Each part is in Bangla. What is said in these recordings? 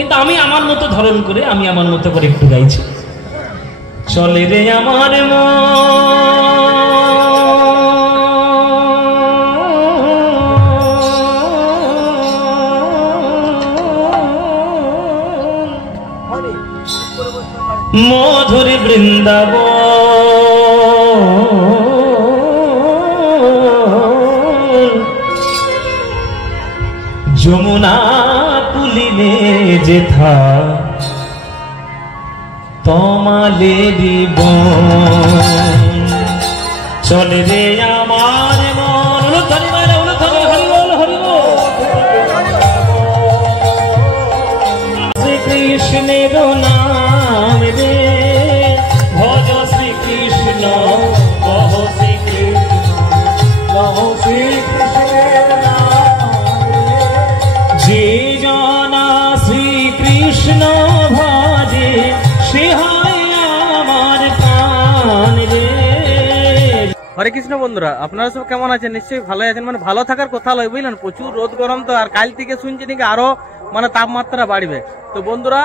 কিন্তু আমি আমার মতো ধরন করে আমি আমার মতো করে একটু গাইছি। চলে রে আমার মধুর বৃন্দাবন যমুনা কুলিনে যেথা তমালেরি বন। চলে রে আমার মন শ্রীকৃষ্ণের নাম রে ভজ শ্রীকৃষ্ণ কহ শ্রীকৃষ্ণ কহ শ্রীকৃষ্ণের নাম যে জানা শ্রীকৃষ্ণ ভজে সে হয় আমার প্রাণ রে। হরে কৃষ্ণ বন্ধুরা, আপনারা সব কেমন আছেন? নিশ্চয়ই ভালো আছেন। মানে ভালো থাকার কথা লয় বুঝলেন, প্রচুর রোদ গরম তো, আর কাল থেকে শুনছি নাকি আরো মানে তাপমাত্রা বাড়বে। তো বন্ধুরা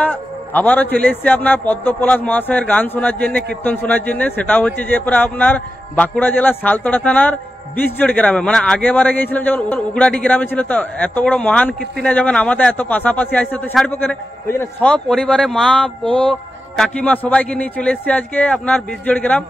আবারও চলে এসেছি আপনার পদ্ম পলাশ মহাশয়ের গান শোনার জন্য, কীর্তন শোনার জন্য। সেটা হচ্ছে যে পরে আপনার বাঁকুড়া জেলার সালতোড়া থানার বিশজোড় গ্রামে, মানে আগেবারে গিয়েছিলাম যখন উগড়াটি গ্রামে ছিল, তো এত বড় মহান কীর্তিনে যখন আমাদের এত পাশাপাশি আসছে তো ছাড়বো কেন, ওই জন্য সব পরিবারে মা ও কাকিমা সবাইকে নিয়ে চলে এসেছি আজকে আপনার বিশজোড় গ্রাম।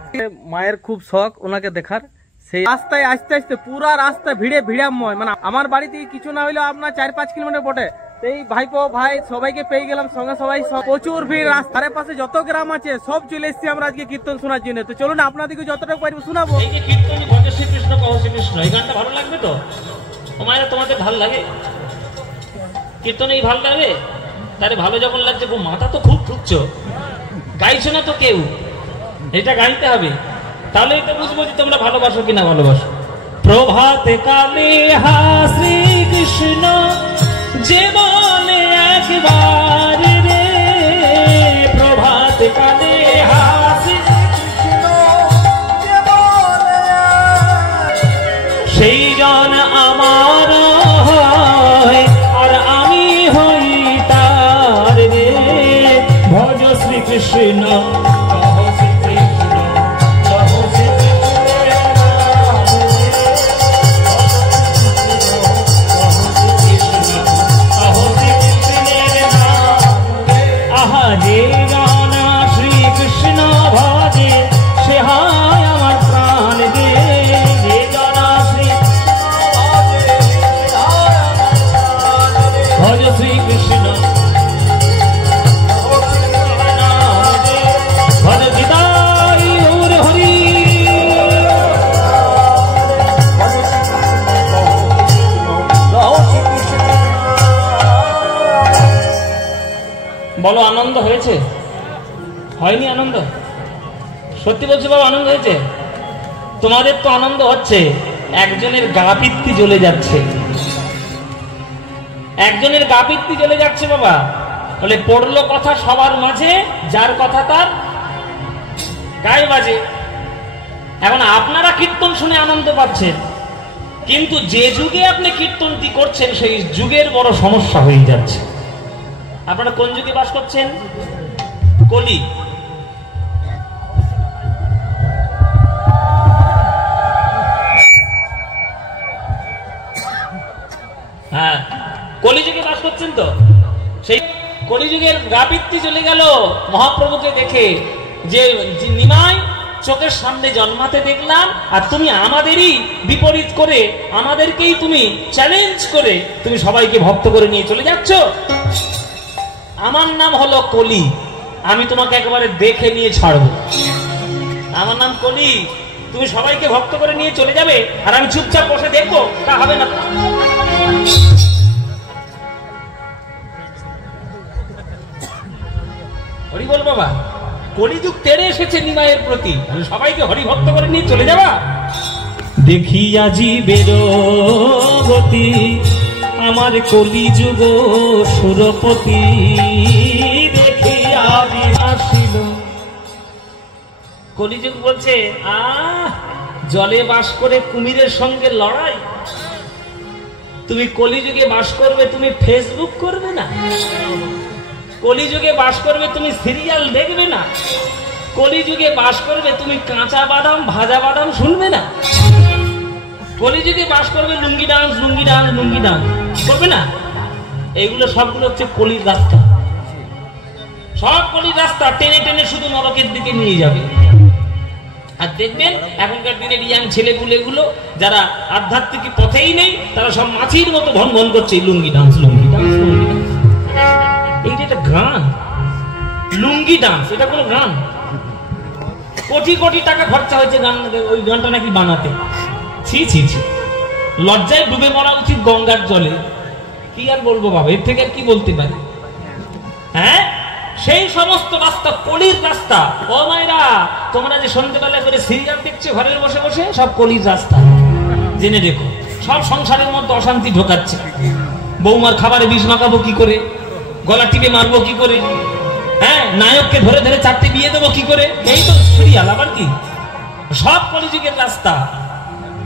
মায়ের খুব শখ ওনাকে দেখার, সেই রাস্তায় আস্তে আস্তে পুরা রাস্তা ভিড়ে ভিড়াময়, মানে আমার বাড়ি থেকে কিছু না হইলেও আপনার 4-5 কিলোমিটার বটে। এই ভাইপো ভাই সবাইকে পেয়ে গেলাম, সঙ্গে সবাই প্রচুর ভিড়, রাস্তার পাশে যত গ্রাম আছে সব চলে এসেছি আমরা আজকে কীর্তন শোনার জন্য। তো চলুন আপনাদেরকে যতটা পারবো শোনাবো। এই যে কীর্তন ভজ শ্রীকৃষ্ণ কহ শ্রীকৃষ্ণ, এই গানটা ভালো লাগবে তো তোমাদের ভালো লাগে? কীর্তন এই ভালো লাগবে? তাহলে ভালো যখন লাগছে, মাথা তো খুব ঠুকছো, গাইছো না তো কেউ, এটা গাইতে হবে, তাহলে এটা বুঝবো যে তোমরা ভালোবাসো কিনা ভালোবাসো। প্রভাতে কালে হা শ্রীকৃষ্ণ যে বলে একবার রে, প্রভাতে কালে হা শ্রীকৃষ্ণ যে বলে সেই জন আমার হয় আর আমি হই তার রে। ভজ শ্রীকৃষ্ণ কহ শ্রীকৃষ্ণ কহ শ্রীকৃষ্ণের নাম রে, কহ শ্রীকৃষ্ণের নাম রে। আহা যে জানা শ্রীকৃষ্ণ ভজে সে হয় আমার প্রাণ রে, যে জানা শ্রীকৃষ্ণ ভজে সে হয় আমার প্রাণ রে। ভজ শ্রীকৃষ্ণ বলো, আনন্দ হয়েছে? হয়নি আনন্দ? সত্যি বলছো বাবা, আনন্দ হয়েছে? তোমাদের তো আনন্দ হচ্ছে, একজনের গা পিত্তি জ্বলে যাচ্ছে, একজনের গা পিত্তি জ্বলে যাচ্ছে বাবা। বলে পড়লো কথা সবার মাঝে, যার কথা তার গায়ে বাজে। এখন আপনারা কীর্তন শুনে আনন্দ পাচ্ছেন, কিন্তু যে যুগে আপনি কীর্তনটি করছেন সেই যুগের বড় সমস্যা হয়ে যাচ্ছে। আপনারা কোন যুগে বাস করছেন? কলি। হ্যাঁ, কলিযুগে বাস করছেন তো। সেই কলিযুগের গাপিত্তি চলে গেল মহাপ্রভুকে দেখে, যে নিমাই চোখের সামনে জন্মাতে দেখলাম, আর তুমি আমাদেরই বিপরীত করে, আমাদেরকেই তুমি চ্যালেঞ্জ করে তুমি সবাইকে ভক্ত করে নিয়ে চলে যাচ্ছ। আমার নাম হলো কলি, আমি তোমাকে একেবারে দেখে নিয়ে ছাড়বো। আমার নাম কলি, তুমি সবাইকে ভক্ত করে নিয়ে চলে যাবে আর আমি চুপচাপ বসে দেখবো, তা হবে না। হরি বল বাবা, কলিযুগ তেড়ে এসেছে নিমায়ের প্রতি, সবাইকে হরি ভক্ত করে নিয়ে চলে যাবা। দেখি আজি বেরোগতি আমার কলিযুগ সুরপতি, দেখি আজি আসিল। কলিযুগ বলছে, জলে বাস করে কুমিরের সঙ্গে লড়াই, তুমি কলিযুগে বাস করবে, তুমি ফেসবুক করবে না? কলিযুগে বাস করবে তুমি সিরিয়াল দেখবে না, কলিযুগে বাস করবে তুমি কাঁচা বাদাম ভাজা বাদাম শুনবে না, কলিযুগে বাস করবে লুঙ্গি ডান্স লুঙ্গি ডান্স লুঙ্গি ডান্স করবে না। এইগুলো সবগুলো হচ্ছে কলির রাস্তা, সব কলির রাস্তা টেনে টেনে শুধু নরকের দিকে নিয়ে যাবে। আর দেখবেন এখনকার দিনের ইয়াং ছেলেপুলেগুলো যারা আধ্যাত্মিক পথেই নেই, তারা সব মাছির মতো ভন ভন করছে লুঙ্গি ডান্স লুঙ্গি ডান্স লুঙ্গি ডান্স। এইটা একটা গান, লুঙ্গি ডান্স, এটা কোনো গান? কোটি কোটি টাকা খরচা হয়েছে গান, ওই গানটা নাকি বানাতে। ছি ছি ছি, লজ্জায় ডুবে মরা উচিত গঙ্গার জলে। কি আর বলবো বাবা, এর থেকে আর কি বলতে পারি? হ্যাঁ, সেই সমস্ত রাস্তা কলির রাস্তা। ও মায়েরা, তোমরা যে সন্ধ্যেবেলা করে সিরিয়াল দেখছো ঘরের বসে বসে, সব কলির রাস্তা, জেনে রেখো। সব সংসারের মধ্যে অশান্তি ঢোকাচ্ছে। বৌমার খাবারে বিষ মাখাবো কি করে, গলা টিপে মারবো কি করে, হ্যাঁ, নায়ককে ধরে ধরে চারটে বিয়ে দেবো কি করে, এই তো সিরিয়াল। আবার কি, সব কলিযুগের রাস্তা।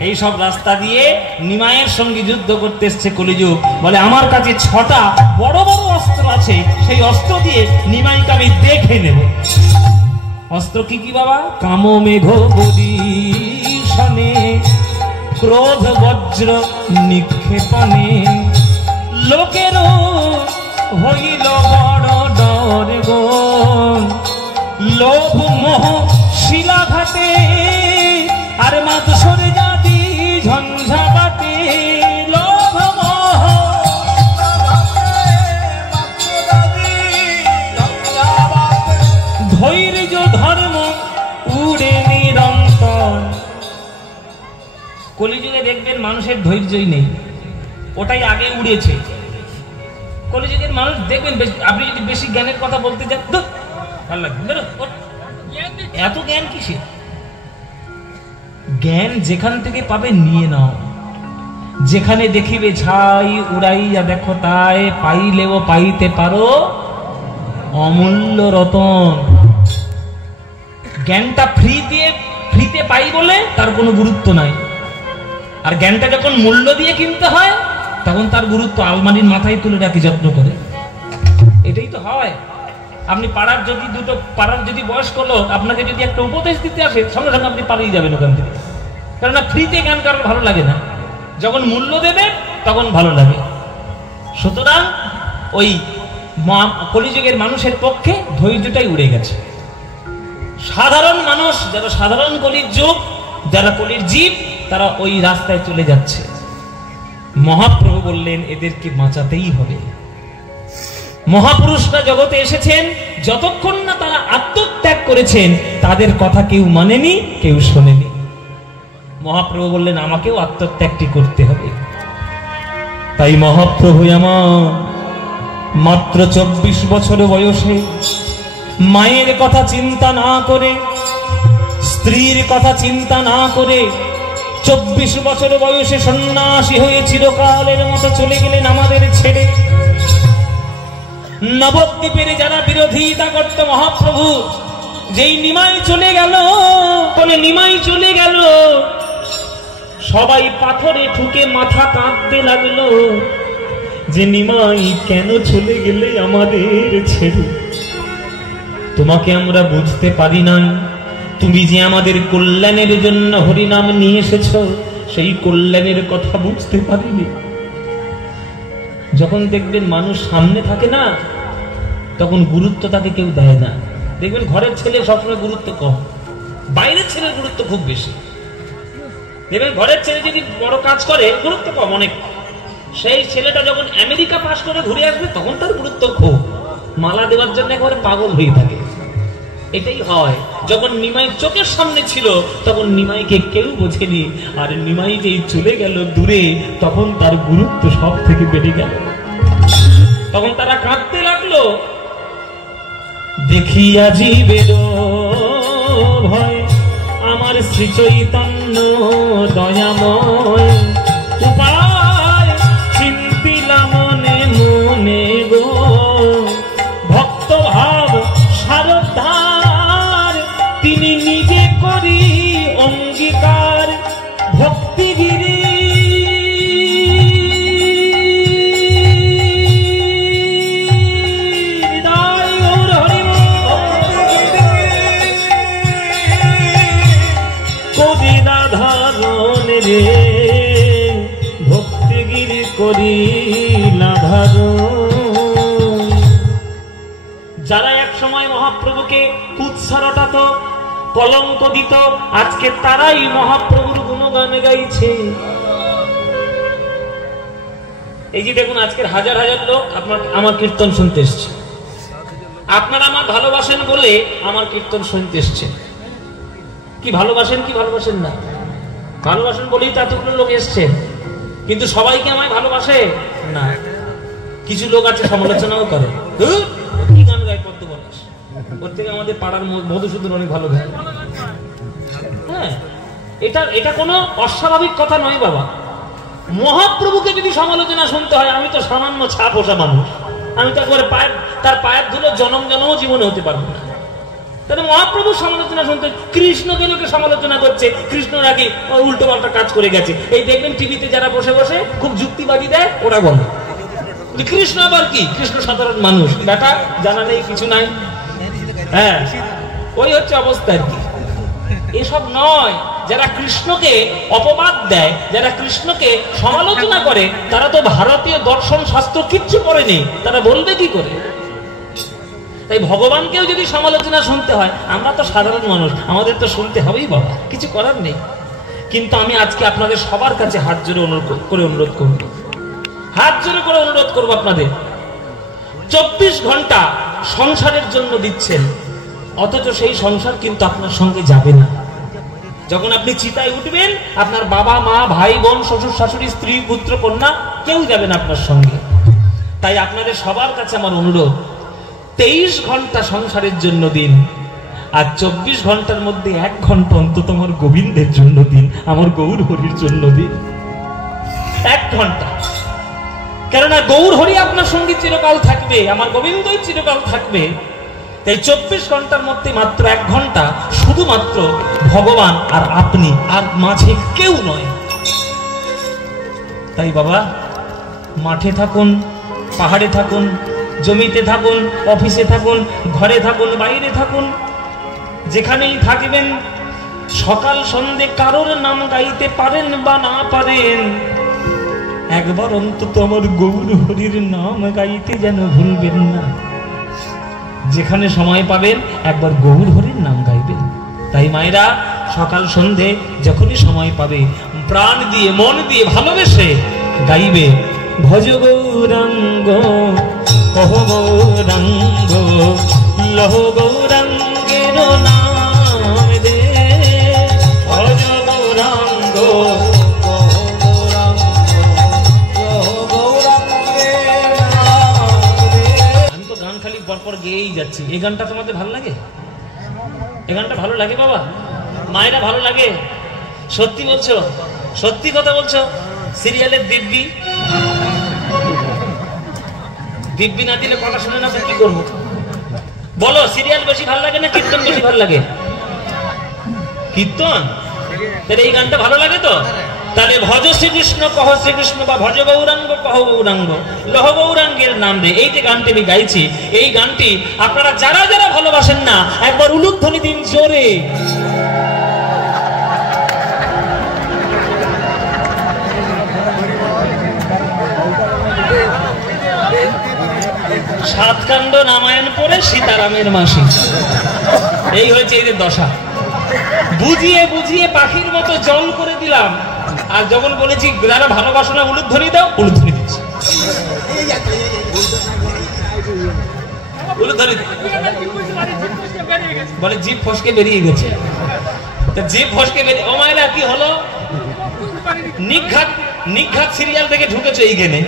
এই সব রাস্তা দিয়ে নিমাইয়ের সঙ্গে যুদ্ধ করতে এসছে কলিযুগ। বলে আমার কাছে 6টা বড় বড় অস্ত্র আছে, সেই অস্ত্র দিয়ে নিমাইকে আমি দেখে নেব। অস্ত্র কি কি বাবা? কাম মেঘ বরিশনে, ক্রোধ বজ্র নিক্ষেপণে, লোকেরও হইল বড় ডর গো, লোভ মোহ শিলাঘাতে, আর মাত সরে যাতি ঝঞ্ঝাবাতে, লোভ মোহ ধৈর্য ধর্ম উড়ে নিরন্তর। কলিযুগে দেখবেন মানুষের ধৈর্যই নেই, ওটাই আগে উড়েছে। কলিযুগের মানুষ দেখবেন, আপনি যদি বেশি জ্ঞানের কথা বলতে যান, ভালো লাগবে, এত জ্ঞান কিসে? জ্ঞান যেখান থেকে পাবে নিয়ে নাও। যেখানে দেখিবে ছাই উড়াইয়া দেখো তাই, পাইলেও পাইতে পারো অমূল্য রতন। জ্ঞানটা ফ্রিতে পাই বলে তার কোনো গুরুত্ব নাই। আর জ্ঞানটা যখন মূল্য দিয়ে কিনতে হয়, তখন তার গুরুত্ব আলমারির মাথায় তুলে রাখি যত্ন করে। এটাই তো হয়। আপনি পাড়ার যদি বয়স্ক লোক আপনাকে যদি একটা উপদেশ দিতে আসে, সঙ্গে সঙ্গে আপনি পালিয়ে যাবেন ওখান থেকে। কেননা ফ্রিতে জ্ঞান কারণ ভালো লাগে না, যখন মূল্য দেবে তখন ভালো লাগে। সুতরাং ওই কলিযুগের মানুষের পক্ষে ধৈর্যটাই উড়ে গেছে। সাধারণ মানুষ যারা সাধারণ কলির যুগ, যারা কলির জীব, তারা ওই রাস্তায় চলে যাচ্ছে। মহাপ্রভু বললেন এদেরকে বাঁচাতেই হবে। মহাপুরুষরা জগতে এসেছেন, যতক্ষণ না তারা আত্মত্যাগ করেছেন তাদের কথা কেউ মানেনি, কেউ শোনেনি। মহাপ্রভু বললেন আমাকেও আত্মত্যাগটি করতে হবে। তাই মহাপ্রভু আমার মাত্র 24 বছর বয়সে মায়ের কথা চিন্তা না করে, স্ত্রীর কথা চিন্তা না করে 24 বছর বয়সে সন্ন্যাসী হয়ে চিরকালের মতো চলে গেলেন আমাদের ছেড়ে। নবদ্বীপের যারা বিরোধিতা করত মহাপ্রভু, যেই নিমাই চলে গেল, বলে নিমাই চলে গেল, সবাই পাথরে ঠুকে মাথা কাঁদতে লাগলো যে নিমাই কেন চলে গেলে আমাদের ছেড়ে। তোমাকে আমরা বুঝতে পারি নাই, তুমি যে আমাদের কল্যাণের জন্য হরিনাম নিয়ে এসেছ, সেই কল্যাণের কথা বুঝতে পারিনি। যখন দেখবেন মানুষ সামনে থাকে না, তখন গুরুত্ব তাকে কেউ দেয় না। দেখবেন ঘরের ছেলে সবসময় গুরুত্ব কম, বাইরের ছেলের গুরুত্ব খুব বেশি। দেখবেন ঘরের ছেলে যদি বড় কাজ করে গুরুত্ব কম অনেক। সেই ছেলেটা যখন আমেরিকা পাস করে ঘুরে আসবে, তখন তার গুরুত্ব খুব। মালা দেওয়ার জন্য একেবারে পাগল হয়ে থাকে। এটাই হয়। যখন নিমাই চোখের সামনে ছিল, তখন নিমাইকে কেউ বোঝেনি। আর নিমাই যেই চলে গেল দূরে, তখন তার গুরুত্ব সব থেকে বেড়ে গেল। তখন তারা কাঁদতে লাগলো, দেখিয়া জীবের ভয় আমার শ্রী চৈতন্য দয়াময়, উপায় চিন্তিলা মনে মনে গো, ভক্ত ভাব সারধার তিনি নিজে করি অঙ্গীকার, ভক্তিগিরি দাস যে ভক্তিগিরি করিলা ধারণ। যারা এক সময় মহাপ্রভুকে কুৎসারটাত, কলঙ্ক দিত, আজকে তারাই মহাপ্রভুর গুণগান গাইছে। এই যে দেখুন, আজকের হাজার হাজার লোক আমার কীর্তন শুনতে এসছে। আপনারা আমার ভালোবাসেন বলে আমার কীর্তন শুনতে এসছে। কি ভালোবাসেন কি ভালোবাসেন না? ভালোবাসেন বলেই তো এতগুলো লোক এসছে। কিন্তু সবাই কি আমায় ভালোবাসে না? কিছু লোক আছে সমালোচনাও করে, কি গান গায় পদ্ম বলাস, ওর থেকে আমাদের পাড়ার মধুসূদন অনেক ভালো গায়। হ্যাঁ, এটা কোনো অস্বাভাবিক কথা নয় বাবা। মহাপ্রভুকে যদি সমালোচনা শুনতে হয়, আমি তো সামান্য ছাপ ওষা মানুষ, আমি তো একবারে তার পায়ের ধুলো জনম জনমও জীবনে হতে পারবো না। তাহলে মহাপ্রভুর সমালোচনা শুনতে, কৃষ্ণকে লোকে সমালোচনা করছে, কৃষ্ণ নাকি উল্টো পাল্টা কাজ করে গেছে। এই দেখবেন টিভিতে যারা বসে বসে খুব যুক্তিবাদী দেয়, ওরা বলে কৃষ্ণ আবার কি, কৃষ্ণ সাধারণ মানুষ, বেটা জানা নেই কিছু নাই। হ্যাঁ, ওই হচ্ছে অবস্থা আর কি। এসব নয়। যারা কৃষ্ণকে অপবাদ দেয়, যারা কৃষ্ণকে সমালোচনা করে, তারা তো ভারতীয় দর্শন শাস্ত্র কিচ্ছু পড়েনি, তারা বলবে কি করে? তাই ভগবানকেও যদি সমালোচনা শুনতে হয়, আমরা তো সাধারণ মানুষ, আমাদের তো শুনতে হবেই বাবা, কিছু করার নেই। কিন্তু আমি আজকে আপনাদের সবার কাছে হাত জোরে অনুরোধ করব, হাত জোরে করে অনুরোধ করবো আপনাদের। 24 ঘন্টা সংসারের জন্য দিচ্ছেন, অথচ সেই সংসার কিন্তু আপনার সঙ্গে যাবে না। যখন আপনি চিতায় উঠবেন, আপনার বাবা মা ভাই বোন শ্বশুর শাশুড়ি স্ত্রী পুত্র কন্যা কেউ যাবে না আপনার সঙ্গে। তাই আপনাদের সবার কাছে আমার অনুরোধ, 23 ঘন্টা সংসারের জন্য দিন, আর 24 ঘন্টার মধ্যে 1 ঘন্টা অন্তত আমার গোবিন্দের জন্য দিন, আমার গৌর হরির জন্য দিন। 1 ঘন্টা, কেননা গৌর হরি আপনার সঙ্গে চিরকাল থাকবে, আমার গোবিন্দই চিরকাল থাকবে। তাই 24 ঘন্টার মধ্যে মাত্র 1 ঘন্টা শুধুমাত্র ভগবান আর আপনি, আর মাঝে কেউ নয়। তাই বাবা, মাঠে থাকুন, পাহাড়ে থাকুন, জমিতে থাকুন, অফিসে থাকুন, ঘরে থাকুন, বাইরে থাকুন, যেখানেই থাকবেন, সকাল সন্ধে কারোর নাম গাইতে পারেন বা না পারেন, একবার অন্তত আমার গৌর হরির নাম গাইতে যেন ভুলবেন না। যেখানে সময় পাবেন একবার গৌর হরির নাম গাইবেন। তাই মায়েরা, সকাল সন্ধে যখনই সময় পাবে, প্রাণ দিয়ে মন দিয়ে ভালোবেসে গাইবে, ভজ গৌরাঙ্গ কহ গৌরাঙ্গ লহ গৌরাঙ্গের নাম দে, ভজ গৌরাঙ্গ কহ গৌরাঙ্গ লহ গৌরাঙ্গের নাম দে। আমি তো গান খালি পরপর গেয়েই যাচ্ছি। এই গানটা তোমাদের ভালো লাগে? এই গানটা ভালো লাগে বাবা? মায়েরা ভালো লাগে? সত্যি বলছো? সত্যি কথা বলছো? সিরিয়ালের দিব্যি দিব্যি না দিলে কথা শুনে না তো কি করবো বলো? সিরিয়াল বেশি ভালো লাগে না কীর্তন বেশি ভালো লাগে? কীর্তন। তাহলে এই গানটা ভালো লাগে তো? তাহলে ভজ শ্রীকৃষ্ণ কহ শ্রীকৃষ্ণ, বা ভজ গৌরাঙ্গ কহ গৌরাঙ্গ লহ গৌরাঙ্গের নাম দে। এই যে গানটি আমি গাইছি, এই গানটি আপনারা যারা যারা ভালোবাসেন না, একবার উলুধ্বনি দিন জোরে। সাতকাণ্ড রামায়ণ পড়ে সীতারামের মাসি, এই হয়েছে এদের দশা। বুঝিয়ে বুঝিয়ে পাখির মতো জল করে দিলাম, আর যখন বলেছি যারা ভালোবাসো না উলুধ্বনি দাও, উলুধ্বনি দিচ্ছি। উলুধ্বনি বলে জিভ ফসকে বেরিয়ে গেছে। জিভ ফসকে বেরিয়ে, ও মায়েরা কি হলো? নিঘাত সিরিয়াল থেকে ঢুকেছে এইখানে,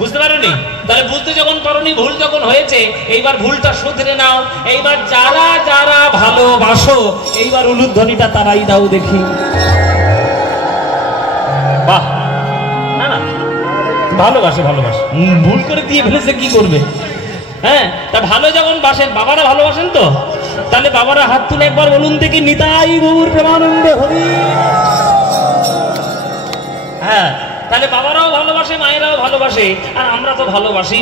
বুঝতে পারোনি? তাহলে বুঝতে যখন পারোনি, ভুল যখন হয়েছে, এইবার ভুলটা শুধরে নাও। এইবার যারা যারা ভালোবাসো, এইবার উলুধ্বনিটা তারাই দাও দেখি। বাহ, না না, ভালোবাসে ভালোবাসে, ভুল করে দিয়ে ফেলেছে, কি করবে? হ্যাঁ, তা ভালো যখন বাসেন, বাবারা ভালোবাসেন তো, তাহলে বাবারা হাত তুলে একবার বলুন দেখি, নিতাই গৌর প্রেমানন্দ হরি। হ্যাঁ, তাহলে বাবারাও ভালোবাসে, মায়েরাও ভালোবাসে, আর আমরা তো ভালোবাসি।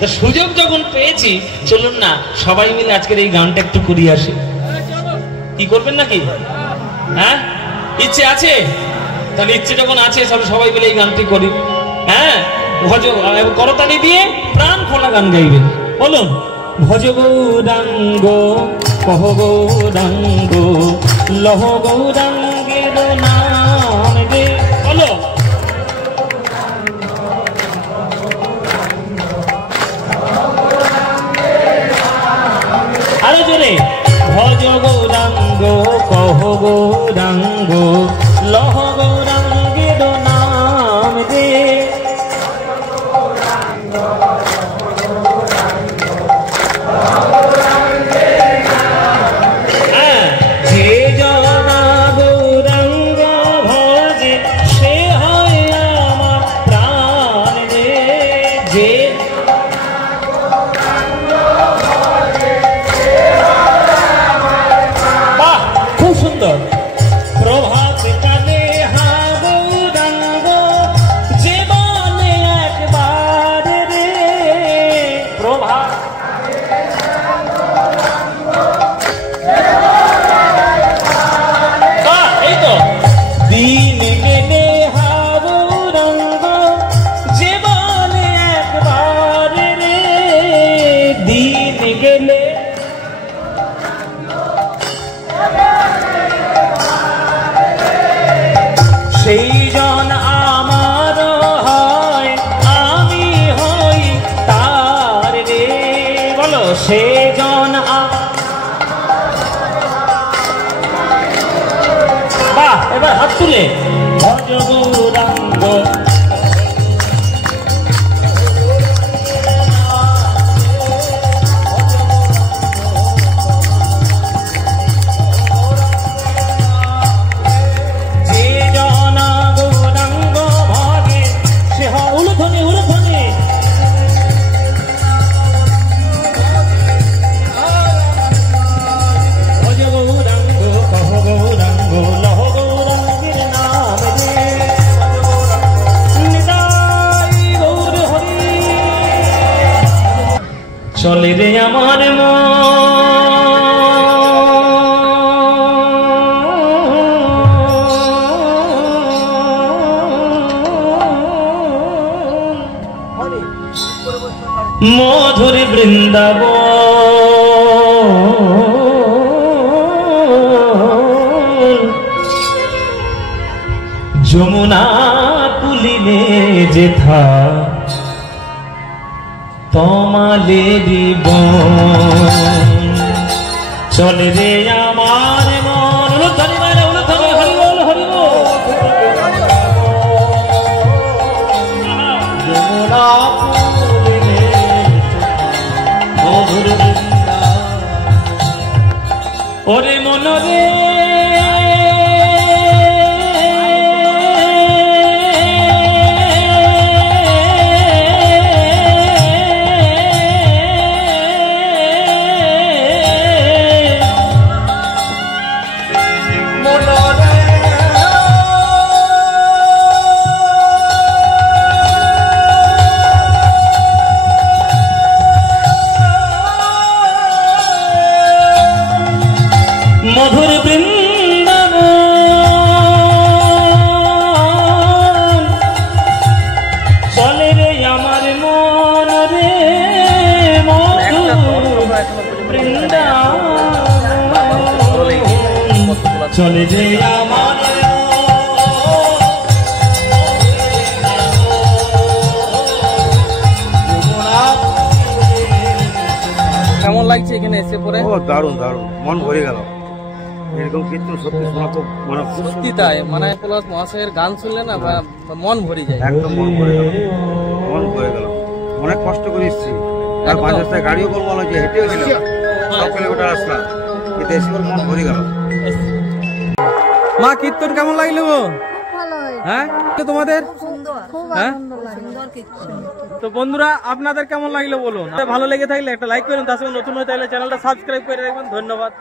তা সুযোগ যখন পেয়েছি, চলুন না সবাই মিলে আজকের এই গানটা একটু করিয়ে আসি। কি করবেন নাকি? হ্যাঁ, ইচ্ছে আছে? তাহলে ইচ্ছে যখন আছে সবাই মিলে এই গানটি করি। হ্যাঁ, ভজ করতালি দিয়ে প্রাণ খোলা গান গাইবেন। বলুন, ভজ গৌরাঙ্গ কহ গৌরাঙ্গ লহ গৌরাঙ্গের নাম গে। বলো, আরো জোরে, ভজ গৌরাঙ্গ কহ গৌরাঙ্গ লহ গৌরাঙ্গের নাম রে। যে জনা গৌরাঙ্গ ভজে সে হয় আমার প্রাণ রে। যে খুব সুন্দর। প্রভাত কালে হা গৌরাঙ্গ জীবনে একবার রে। প্রভাত এই তো দিন গেলে হা গৌরাঙ্গ জীবনে একবার রে। দিন গেলে সেই জন আমার হয়, আমি হই তার রে। বলো, সেই জন বাহ, এবার হাত তুলে ভজ গৌরাঙ্গ। চলে রে আমার মধুর বৃন্দাবন যমুনা কুলিনে যেথা তমালেরি বন। চলে রে আমার মন, উলুধ্বনি মারে উলুধ্বনি, হরি বল হরি বল। যমুনা কুলিনে মধুর বৃন্দাবন। ওরে মন রে মধুর বৃন্দাবন। চলে রে আমার মন রে মধুর বৃন্দাবন। চলে রে আমার কেমন লাগছে এখানে এসে পরে? ও দারুণ দারুণ, মন ভরে গেল। এরকম কীর্তন সত্যি শোনা খুব মানে সত্যি তাই, মানে পলাশ মহাশয়ের গান শুনলে না মন ভরে যায়, একদম মন ভরে গেল, মন ভরে গেল। অনেক কষ্ট করে এসেছি, আর মাঝে রাস্তায় গাড়িও করবো না, যে হেঁটেও গেলাম, সকালে ওটা আসলাম, কিন্তু এসে মন ভরে গেল। মা কীর্তন কেমন লাগলো? হ্যাঁ তোমাদের? হ্যাঁ তো বন্ধুরা, আপনাদের কেমন লাগলো বলুন। ভালো লেগে থাকলে একটা লাইক করুন, তার সঙ্গে নতুন হয়ে থাকলে চ্যানেলটা সাবস্ক্রাইব করে রাখবেন। ধন্যবাদ।